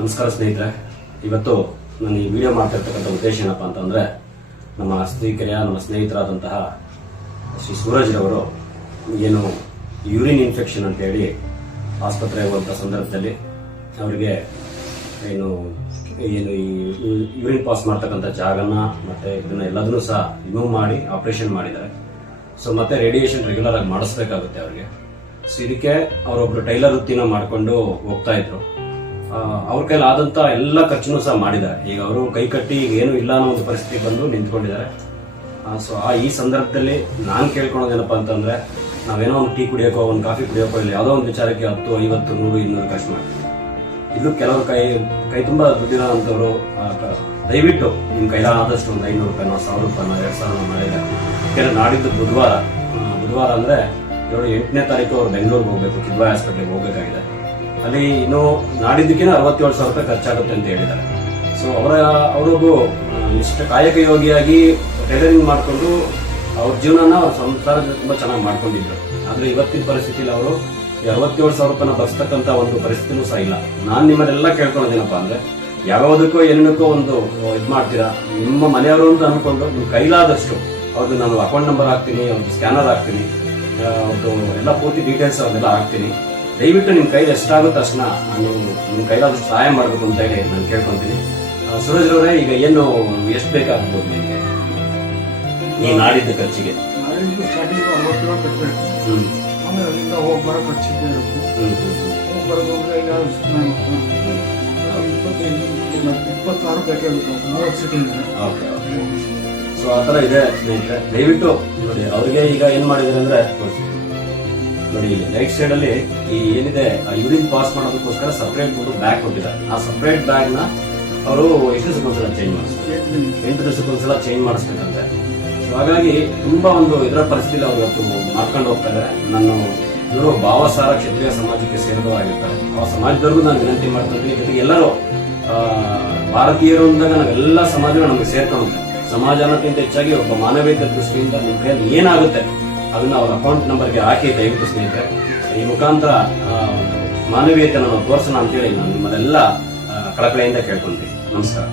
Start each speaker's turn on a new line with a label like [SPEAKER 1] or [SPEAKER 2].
[SPEAKER 1] ನಮಸ್ಕಾರ ಸ್ನೇಹಿತರೆ. ಇವತ್ತು ನಾನು ಈ ವಿಡಿಯೋ ಮಾಡ್ತಿರ್ತಕ್ಕಂಥ ಉದ್ದೇಶ ಏನಪ್ಪ ಅಂತಂದರೆ, ನಮ್ಮ ಸ್ನೇಹಿತರೆಯ ನಮ್ಮ ಸ್ನೇಹಿತರಾದಂತಹ ಶ್ರೀ ಸೂರಜ್ರವರು ಏನು ಯೂರಿನ್ ಇನ್ಫೆಕ್ಷನ್ ಅಂತ ಹೇಳಿ ಆಸ್ಪತ್ರೆಗೆ ಹೋಗುವಂಥ ಸಂದರ್ಭದಲ್ಲಿ ಅವರಿಗೆ ಏನು ಏನು ಈ ಯೂರಿನ್ ಪಾಸ್ ಮಾಡ್ತಕ್ಕಂಥ ಜಾಗನ ಮತ್ತೆ ಇದನ್ನ ಎಲ್ಲದನ್ನೂ ಸಹ ರಿಮೂವ್ ಮಾಡಿ ಆಪರೇಷನ್ ಮಾಡಿದ್ದಾರೆ. ಸೊ ಮತ್ತೆ ರೇಡಿಯೇಷನ್ ರೆಗ್ಯುಲರ್ ಆಗಿ ಮಾಡಿಸ್ಬೇಕಾಗುತ್ತೆ ಅವ್ರಿಗೆ. ಸೊ ಇದಕ್ಕೆ ಅವರೊಬ್ರು ಟೈಲರ್ ವೃತ್ತಿನ ಮಾಡ್ಕೊಂಡು ಹೋಗ್ತಾ ಇದ್ರು. ಅವ್ರ ಕೈಲಿ ಆದಂತ ಎಲ್ಲ ಖರ್ಚುನು ಸಹ ಮಾಡಿದ್ದಾರೆ. ಈಗ ಅವರು ಕೈ ಕಟ್ಟಿ ಈಗ ಏನು ಇಲ್ಲ ಅನ್ನೋ ಒಂದು ಪರಿಸ್ಥಿತಿ ಬಂದು ನಿಂತ್ಕೊಂಡಿದ್ದಾರೆ. ಸೊ ಆ ಈ ಸಂದರ್ಭದಲ್ಲಿ ನಾನು ಕೇಳ್ಕೊಳೋದೇನಪ್ಪ ಅಂತಂದ್ರೆ, ನಾವೇನೋ ಒಂದು ಟೀ ಕುಡಿಯೋಕೋ, ಒಂದು ಕಾಫಿ ಕುಡಿಯೋಕೋ, ಇಲ್ಲ ಯಾವುದೋ ಒಂದು ವಿಚಾರಕ್ಕೆ ಹತ್ತು, ಐವತ್ತು, ನೂರು, ಇನ್ನೂರು ಖರ್ಚು ಮಾಡ್ತೀವಿ ಇದು ಕೆಲವರು ಕೈ ಕೈ ತುಂಬ ದುಡ್ಡಿರೋಂಥವ್ರು ದಯವಿಟ್ಟು ನಿಮ್ಮ ಕೈಲಾದಷ್ಟು ಒಂದು ಐನೂರು ರೂಪಾಯಿನೋ ಸಾವಿರ ರೂಪಾಯಿನೋ, ಎರಡು ಸಾವಿರ ಮಾಡಿದ್ರೆ. ಯಾಕೆಂದ್ರೆ ನಾಡಿದ್ದು ಬುಧವಾರ ಬುಧವಾರ ಅಂದ್ರೆ ಏಳು ಎಂಟನೇ ತಾರೀಕು ಅವ್ರು ಬೆಂಗಳೂರಿಗೆ ಹೋಗ್ಬೇಕು, ಕಿದ್ವಾಯ್ ಹಾಸ್ಪಿಟ್ಲಿಗೆ ಹೋಗ್ಬೇಕಾಗಿದೆ. ಅಲ್ಲಿ ಇನ್ನು ನಾಡಿದ್ದಕ್ಕಿಂತ ಅರವತ್ತೇಳು ಸಾವಿರ ರೂಪಾಯಿ ಖರ್ಚಾಗುತ್ತೆ ಅಂತ ಹೇಳಿದ್ದಾರೆ. ಸೊ ಅವರ, ಅವರೊಬ್ಬ ನಿಷ್ಠ ಕಾಯಕ ಯೋಗಿಯಾಗಿ ಟೈಲರಿಂಗ್ ಮಾಡಿಕೊಂಡು ಅವ್ರ ಜೀವನನ ಅವ್ರ ಸಂಸಾರ ತುಂಬ ಚೆನ್ನಾಗಿ ಮಾಡ್ಕೊಂಡಿದ್ರು. ಆದರೆ ಇವತ್ತಿನ ಪರಿಸ್ಥಿತಿಯಲ್ಲಿ ಅವರು ಅರವತ್ತೇಳು ಸಾವಿರ ರೂಪಾಯಿನ ಬರ್ತಕ್ಕಂಥ ಒಂದು ಪರಿಸ್ಥಿತಿನೂ ಸಹ ಇಲ್ಲ. ನಾನು ನಿಮ್ಮನ್ನೆಲ್ಲ ಕೇಳ್ಕೊಳೋದೇನಪ್ಪ ಅಂದರೆ, ಯಾವ್ಯಾವುದಕ್ಕೋ ಏನಕ್ಕೋ ಒಂದು ಇದು ಮಾಡ್ತೀರಾ, ನಿಮ್ಮ ಮನೆಯವರು ಅಂತ ಅಂದ್ಕೊಂಡು ನೀವು ಕೈಲಾದಷ್ಟು ಅವ್ರದ್ದು ನಾನು ಅಕೌಂಟ್ ನಂಬರ್ ಹಾಕ್ತೀನಿ ಅವ್ರದ್ದು ಸ್ಕ್ಯಾನರ್ ಹಾಕ್ತೀನಿ ಅವ್ರದ್ದು ಎಲ್ಲ ಪೂರ್ತಿ ಡೀಟೇಲ್ಸ್ ಅದೆಲ್ಲ ಹಾಕ್ತೀನಿ. ದಯವಿಟ್ಟು ನಿಮ್ಮ ಕೈಲಿ ಎಷ್ಟಾಗುತ್ತೆ ಅಷ್ಟನ್ನ ನಾನು ನಿಮ್ಮ ಕೈಲಾದಷ್ಟು ಸಹಾಯ ಮಾಡಬೇಕು ಅಂತ ಹೇಳಿ ನಾನು ಕೇಳ್ಕೊಂತೀನಿ. ಸೂರಜ್ ಅವರೇ ಈಗ ಏನು ಎಷ್ಟು ಬೇಕಾಗ್ಬೋದು ನಿಮಗೆ? ನೀವು ನಾಡಿದ್ದ ಖರ್ಚಿಗೆ? ಸೊ ಆ ಥರ ಇದೆ ಸ್ನೇಹಿತರೆ. ದಯವಿಟ್ಟು ನೋಡಿ ಅವ್ರಿಗೆ ಈಗ ಏನು ಮಾಡಿದ್ರೆ ಅಂದ್ರೆ ನೋಡಿ ಇಲ್ಲಿ ರೈಟ್ ಸೈಡ್ ಅಲ್ಲಿ ಈ ಏನಿದೆ ಯೂರಿನ್ ಪಾಸ್ ಮಾಡೋದಕ್ಕೋಸ್ಕರ ಸಪ್ರೇಟ್ ಒಂದು ಬ್ಯಾಗ್ ಕೊಟ್ಟಿದ್ದಾರೆ. ಆ ಸಪ್ರೇಟ್ ಬ್ಯಾಗ್ನ ಅವರು ಎಷ್ಟು ದಿವಸಕ್ಕೊಂದ್ಸಲ ಚೇಂಜ್ ಮಾಡಿಸ್ತಾರೆ? ಎಂಟು ದಿವಸಕ್ಕೊಂದ್ಸಲ ಚೇಂಜ್ ಮಾಡಿಸ್ಬೇಕಂತೆ. ಸೊ ಹಾಗಾಗಿ ತುಂಬಾ ಒಂದು ಇದರ ಪರಿಸ್ಥಿತಿ ಅವ್ರು ಇವತ್ತು ಮಾಡ್ಕೊಂಡು ಹೋಗ್ತಾ ಇದ್ದಾರೆ. ನಾನು, ಇವರು ಭಾವಸಾರ ಕ್ಷತ್ರಿಯ ಸಮಾಜಕ್ಕೆ ಸೇರಿದವರಾಗಿರ್ತಾರೆ. ಆ ಸಮಾಜದವ್ರಿಗೂ ನಾನು ವಿನಂತಿ ಮಾಡ್ತೀನಿ ಜೊತೆಗೆ ಎಲ್ಲರೂ ಭಾರತೀಯರು ಅಂದಾಗ ನಾವೆಲ್ಲ ಸಮಾಜಗಳು ನಮಗೆ ಸೇರ್ಕೊಳ್ಳುತ್ತೆ ಸಮಾಜ ಅನ್ನೋಕ್ಕಿಂತ ಹೆಚ್ಚಾಗಿ ಒಬ್ಬ ಮಾನವೀಯತೆ ದೃಷ್ಟಿಯಿಂದ ನಿಮ್ಮ ಕೈಯಲ್ಲಿ ಏನಾಗುತ್ತೆ? ಅದನ್ನ ಅವರ ಅಕೌಂಟ್ ನಂಬರ್ಗೆ ಹಾಕಿ ದಯವಿಟ್ಟು ಸ್ನೇಹಿತರೆ. ಈ ಮುಖಾಂತರ ಆ, ಒಂದು ಮಾನವೀಯತೆ ನಾವು ತೋರಿಸೋಣ ಅಂತೇಳಿ ನಾನು ನಿಮ್ಮದೆಲ್ಲ ಕಳಕಳಿಯಿಂದ ಕೇಳ್ಕೊಂತೀನಿ. ನಮಸ್ಕಾರ.